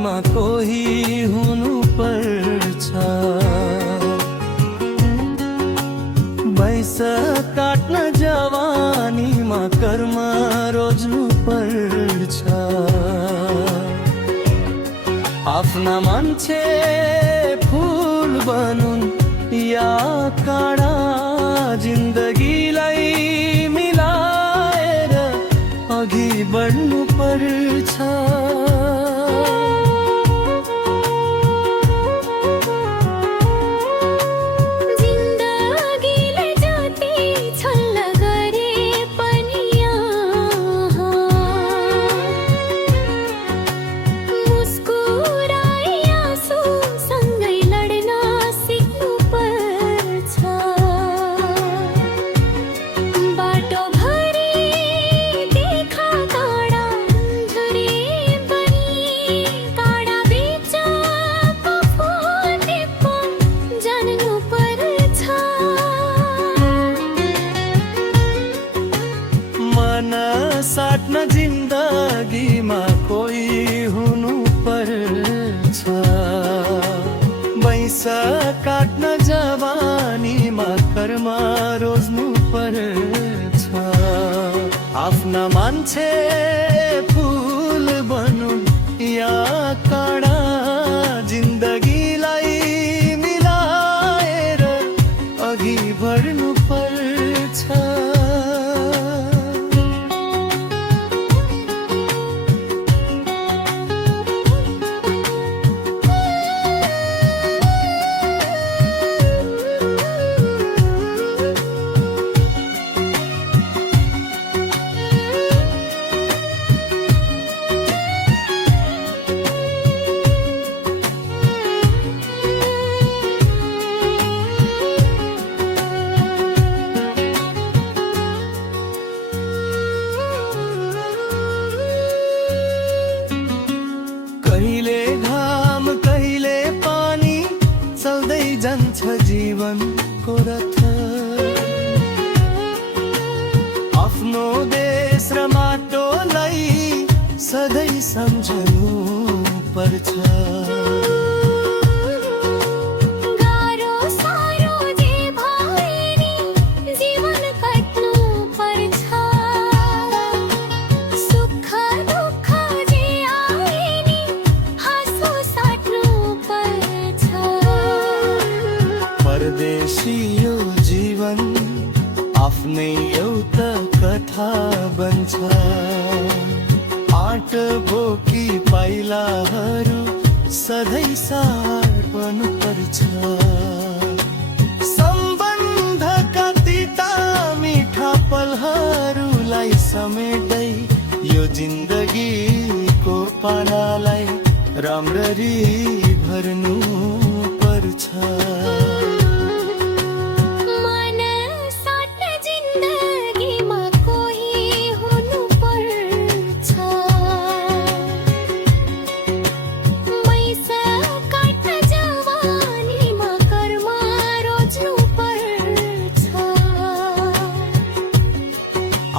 जिन्दगीमा कोही हुनु पर्छ। बैस काट्न जवानीमा कर्म रोज्नु पर्छ। आफ्ना मान्छे फुल बनुन् या काँडा, जिन्दगीलाई मिलाएर अघि बढ्नु पर्छ। मन साट्न जिन्दगीमा कोही हुनु पर्छ। बैस काट्न जवानीमा कर्म रोज्नु पर्छ। आफ्ना मान्छे फुल बनुन् या काँडा, जिन्दगीलाई मिलाएर अघि बढ्नु पर्छ। कहिले घाम कहिले पानी चल्दै जान्छ जीवनको रथ। आफ्नो देश र माटोलाई सधैँ सम्झनु पर्छ। परदेशी यो जीवन आफ्नै एउटा कथा बन्छ। आँट बोकी पाइलाहरू सधैँ सार्नु पर्छ। सम्बन्धका तिता मिठा पलहरूलाई समेट्दै यो जिन्दगीको पानालाई राम्ररी भर्नु पर्छ।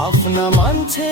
आफ्ना मान्छे